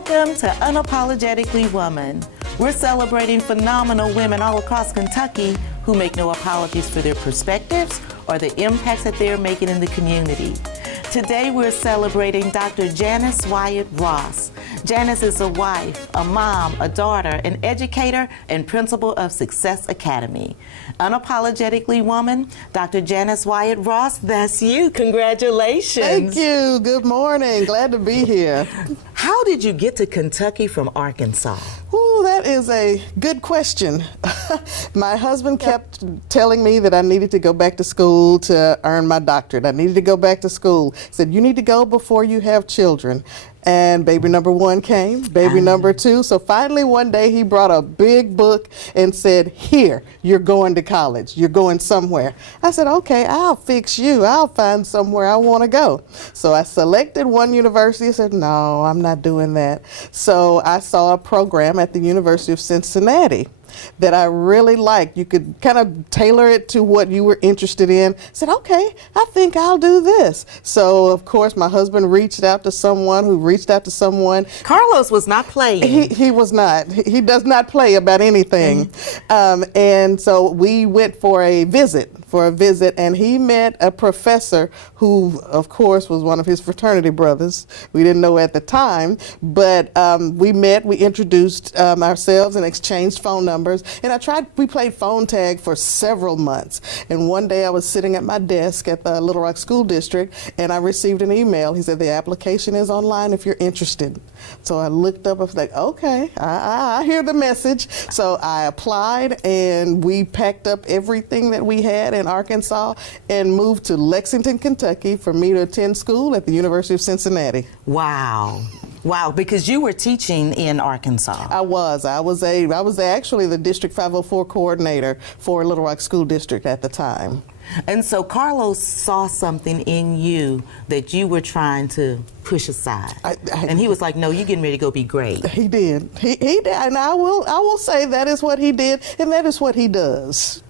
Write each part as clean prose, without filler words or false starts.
Welcome to Unapologetically Woman. We're celebrating phenomenal women all across Kentucky who make no apologies for their perspectives or the impacts that they're making in the community. Today we're celebrating Dr. Janice Wyatt-Ross. Janice is a wife, a mom, a daughter, an educator, and principal of Success Academy. Unapologetically Woman, Dr. Janice Wyatt-Ross, that's you. Congratulations. Thank you. Good morning. Glad to be here. How did you get to Kentucky from Arkansas? Ooh, that is a good question. My husband kept telling me that I needed to go back to school to earn my doctorate. I needed to go back to school. He said, you need to go before you have children. And baby number one came, baby number two. So finally one day he brought a big book and said, here, you're going to college. You're going somewhere. I said, okay, I'll fix you. I'll find somewhere I want to go. So I selected one university. I said, no, I'm not doing that. So I saw a program at the University of Cincinnati that I really liked. You could kind of tailor it to what you were interested in. I said, okay, I think I'll do this. So, of course, my husband reached out to someone who reached out to someone. Carlos was not playing. He was not. He does not play about anything. And so we went for a visit, and he met a professor who, of course, was one of his fraternity brothers. We didn't know at the time, but we met, we introduced ourselves and exchanged phone numbers. And we played phone tag for several months. And one day I was sitting at my desk at the Little Rock School District, and I received an email. He said, the application is online if you're interested. So I looked up, I was like, okay, I hear the message. So I applied, and we packed up everything that we had in Arkansas and moved to Lexington, Kentucky for me to attend school at the University of Cincinnati. Wow. Wow, because you were teaching in Arkansas. I was actually the District 504 coordinator for Little Rock School District at the time. And so Carlos saw something in you that you were trying to push aside. And he was like, no, you're getting ready to go be great. He did. He did. And I will say that is what he did, and that is what he does.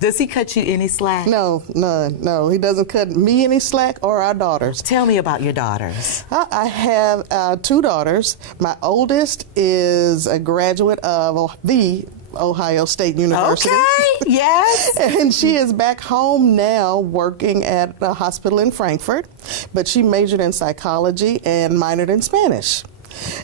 Does he cut you any slack? No, none. No, he doesn't cut me any slack or our daughters. Tell me about your daughters. I have two daughters. My oldest is a graduate of the Ohio State University. Okay, yes. And she is back home now working at a hospital in Frankfurt, but she majored in psychology and minored in Spanish.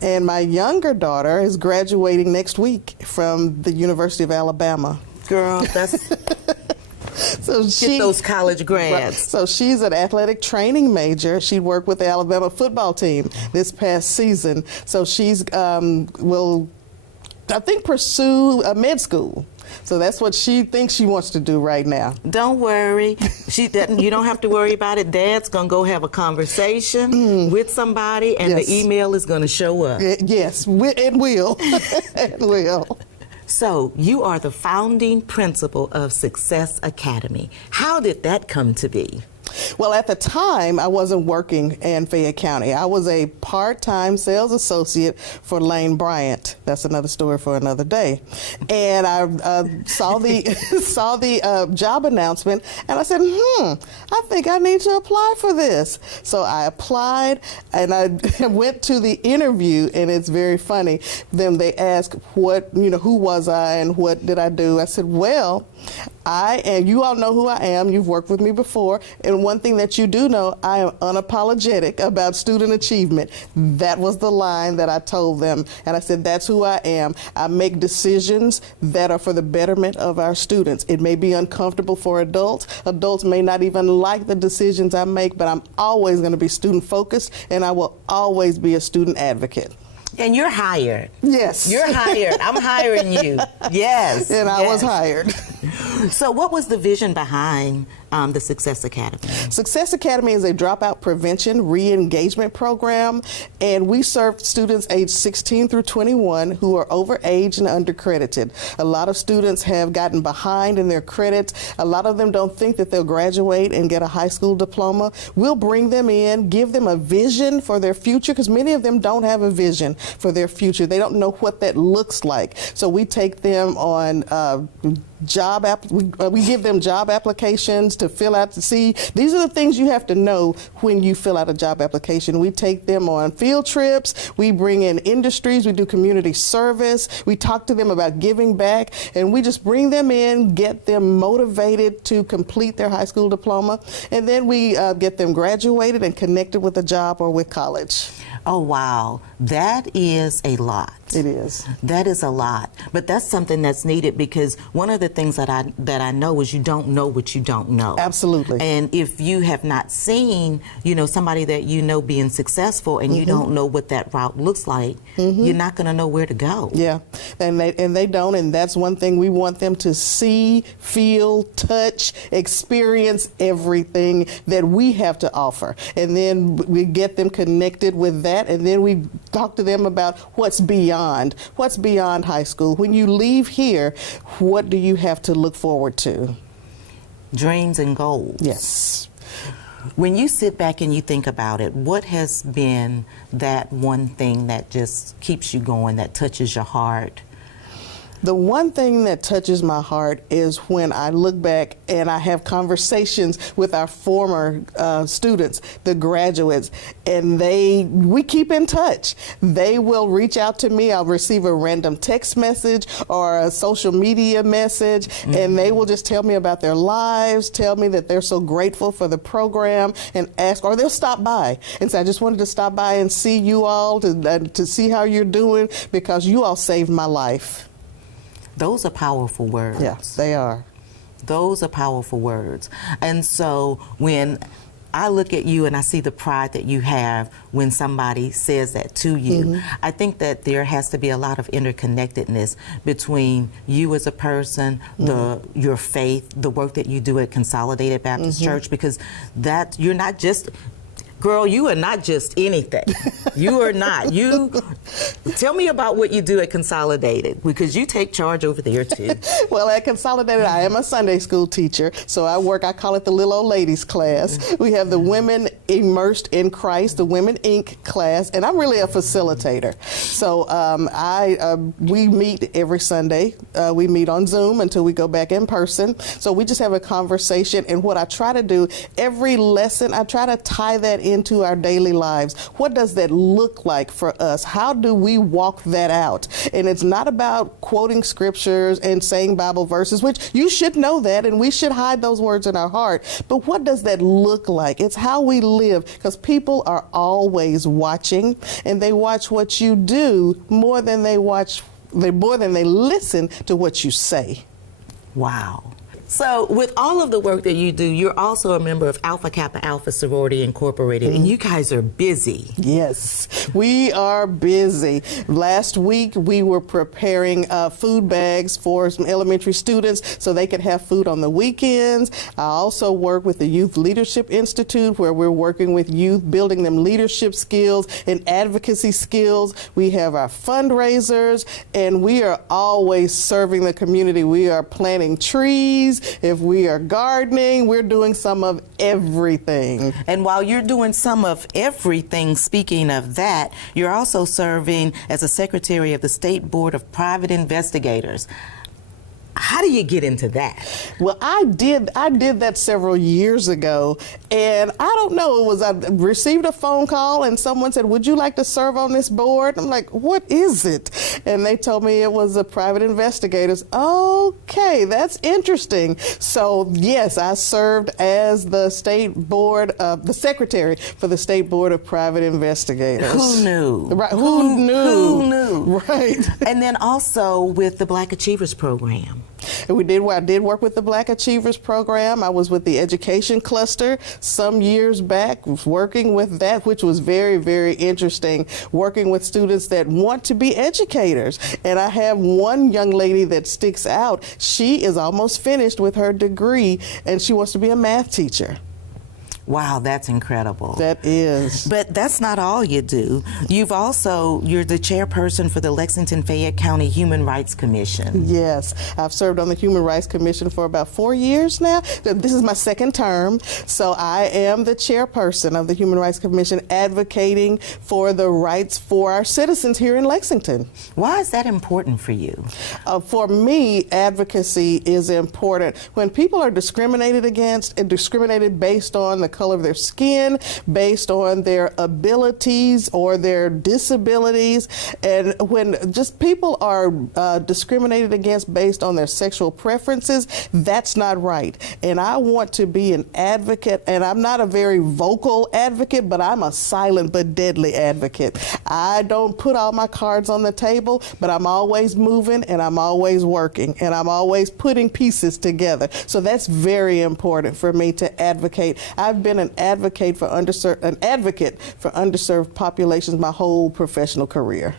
And my younger daughter is graduating next week from the University of Alabama. Girl, that's... So get those college grads. So she's an athletic training major. She worked with the Alabama football team this past season. So she's will, I think, pursue a med school. So that's what she thinks she wants to do right now. Don't worry. You don't have to worry about it. Dad's going to go have a conversation with somebody, and yes. The email is going to show up. Yes, it will. It will. So you are the founding principal of Success Academy. How did that come to be? Well, at the time, I wasn't working in Fayette County. I was a part-time sales associate for Lane Bryant. That's another story for another day. And I saw the job announcement, and I said, I think I need to apply for this. So I applied, and I went to the interview, and it's very funny. Then they asked who was I and what did I do? I said, well, you all know who I am. You've worked with me before. And one thing that you do know, I am unapologetic about student achievement. That was the line that I told them. And I said, that's who I am. I make decisions that are for the betterment of our students. It may be uncomfortable for adults. Adults may not even like the decisions I make, but I'm always going to be student focused, and I will always be a student advocate. And you're hired. Yes. You're hired. I'm hiring you. Yes. And I was hired. So what was the vision behind the Success Academy? Success Academy is a dropout prevention re-engagement program, and we serve students aged 16 through 21 who are overage and undercredited. A lot of students have gotten behind in their credits. A lot of them don't think that they'll graduate and get a high school diploma. We'll bring them in, give them a vision for their future, because many of them don't have a vision for their future. They don't know what that looks like. So we take them on we give them job applications things to fill out to see. These are the things you have to know when you fill out a job application. We take them on field trips. We bring in industries. We do community service. We talk to them about giving back, and we just bring them in, get them motivated to complete their high school diploma, and then we get them graduated and connected with a job or with college. Oh, wow. That is a lot. It is. That is a lot. But that's something that's needed, because one of the things that I know is you don't know what you don't know. Absolutely. And if you have not seen, somebody that you know being successful, and you don't know what that route looks like, you're not going to know where to go. Yeah, and they don't, and that's one thing we want them to see, feel, touch, experience everything that we have to offer. And then we get them connected with that, and then we talk to them about what's beyond high school. When you leave here, what do you have to look forward to? Dreams and goals. Yes. When you sit back and you think about it, what has been that one thing that just keeps you going, that touches your heart? The one thing that touches my heart is when I look back and I have conversations with our former students, the graduates, and we keep in touch. They will reach out to me. I'll receive a random text message or a social media message, and they will just tell me about their lives, tell me that they're so grateful for the program, and ask, or they'll stop by and say, I just wanted to stop by and see you all to see how you're doing, because you all saved my life. Those are powerful words. Yes, they are. Those are powerful words. And so when I look at you and I see the pride that you have when somebody says that to you, I think that there has to be a lot of interconnectedness between you as a person, your faith, the work that you do at Consolidated Baptist Church, because that you're not just... Girl, you are not just anything. You are not. You tell me about what you do at Consolidated, because you take charge over there too. Well, at Consolidated, I am a Sunday school teacher, so I call it the Little Old Ladies class. We have the Women Immersed in Christ, the Women Inc. class, and I'm really a facilitator. So we meet every Sunday. We meet on Zoom until we go back in person. So we just have a conversation, and what I try to do, every lesson, I try to tie that into our daily lives. What does that look like for us? How do we walk that out? And it's not about quoting scriptures and saying Bible verses, which you should know that, and we should hide those words in our heart. But what does that look like? It's how we live, because people are always watching, and they watch what you do more than they listen to what you say. Wow. So with all of the work that you do, you're also a member of Alpha Kappa Alpha Sorority Incorporated, and you guys are busy. Yes, we are busy. Last week, we were preparing food bags for some elementary students so they could have food on the weekends. I also work with the Youth Leadership Institute, where we're working with youth, building them leadership skills and advocacy skills. We have our fundraisers, and we are always serving the community. We are planting trees. If we are gardening, we're doing some of everything. And while you're doing some of everything, speaking of that, you're also serving as a secretary of the State Board of Private Investigators. How do you get into that? Well, I did that several years ago, and I don't know, I received a phone call and someone said, would you like to serve on this board? I'm like, what is it? And they told me it was a private investigators. Okay, that's interesting. So yes, I served as the the secretary for the State Board of Private Investigators. Who knew? Right, who knew? Who knew? Right. And then also with the Black Achievers Program. And I did work with the Black Achievers Program. I was with the Education Cluster some years back, working with that, which was very, very interesting, working with students that want to be educators. And I have one young lady that sticks out. She is almost finished with her degree, and she wants to be a math teacher. Wow, that's incredible. That is. But that's not all you do. You're the chairperson for the Lexington-Fayette County Human Rights Commission. Yes, I've served on the Human Rights Commission for about 4 years now. This is my second term, so I am the chairperson of the Human Rights Commission advocating for the rights for our citizens here in Lexington. Why is that important for you? For me, advocacy is important. When people are discriminated against and discriminated based on the color of their skin, based on their abilities or their disabilities, and when just people are discriminated against based on their sexual preferences, that's not right. And I want to be an advocate, and I'm not a very vocal advocate, but I'm a silent but deadly advocate. I don't put all my cards on the table, but I'm always moving and I'm always working and I'm always putting pieces together. So that's very important for me to advocate. I've been an advocate for underserved populations my whole professional career.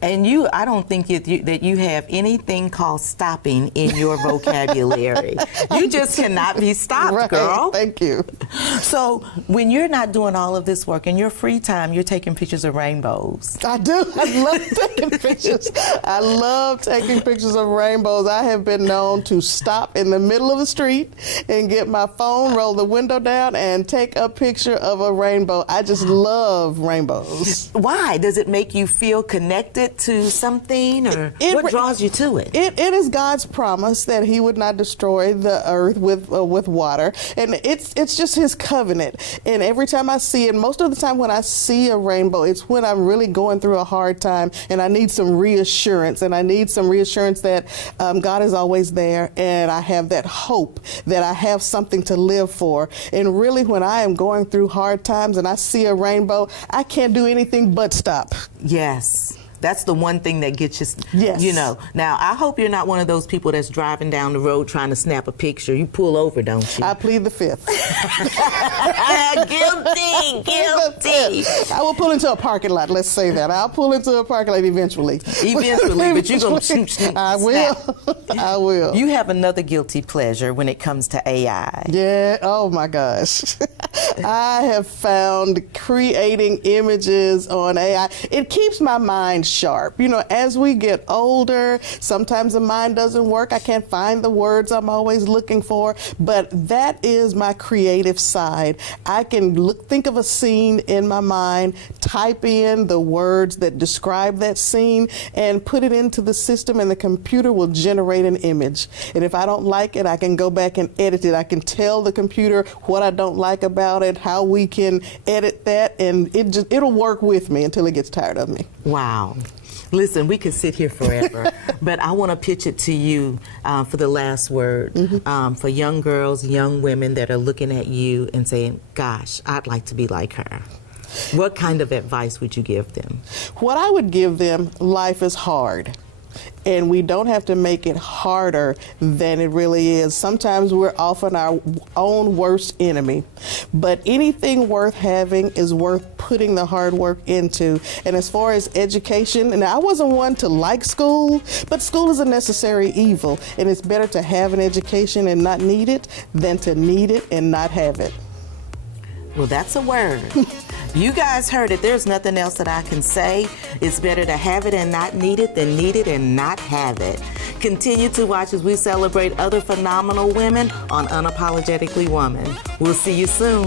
And I don't think that you have anything called stopping in your vocabulary. You just cannot be stopped, right, girl. Thank you. So when you're not doing all of this work, in your free time, you're taking pictures of rainbows. I do. I love taking pictures. I love taking pictures of rainbows. I have been known to stop in the middle of the street and get my phone, roll the window down, and take a picture of a rainbow. I just love rainbows. Why? Does it make you feel connected to something, or what draws you to it? It is God's promise that He would not destroy the earth with water, and it's just His covenant. And every time I see it, most of the time when I see a rainbow, it's when I'm really going through a hard time and I need some reassurance, and I need some reassurance that God is always there, and I have that hope that I have something to live for. And really, when I am going through hard times and I see a rainbow, I can't do anything but stop. Yes. That's the one thing that gets you, yes. Now, I hope you're not one of those people that's driving down the road trying to snap a picture. You pull over, don't you? I plead the fifth. Guilty. I will pull into a parking lot, let's say that. I'll pull into a parking lot eventually. Eventually, but you're going to snoop. I will. I will. You have another guilty pleasure when it comes to AI. Yeah, oh my gosh. I have found creating images on AI, it keeps my mind sharp. As we get older, sometimes the mind doesn't work. I can't find the words I'm always looking for, but that is my creative side. I can think of a scene in my mind, type in the words that describe that scene, and put it into the system, and the computer will generate an image. And if I don't like it, I can go back and edit it. I can tell the computer what I don't like about it, how we can edit that, and it'll work with me until it gets tired of me. Wow. Listen, we could sit here forever, but I want to pitch it to you for the last word. For young girls, young women that are looking at you and saying, gosh, I'd like to be like her. What kind of advice would you give them? What I would give them, life is hard. And we don't have to make it harder than it really is. Sometimes we're often our own worst enemy. But anything worth having is worth putting the hard work into. And as far as education, and I wasn't one to like school, but school is a necessary evil. And it's better to have an education and not need it than to need it and not have it. Well, that's a word. You guys heard it. There's nothing else that I can say. It's better to have it and not need it than need it and not have it. Continue to watch as we celebrate other phenomenal women on Unapologetically Woman. We'll see you soon.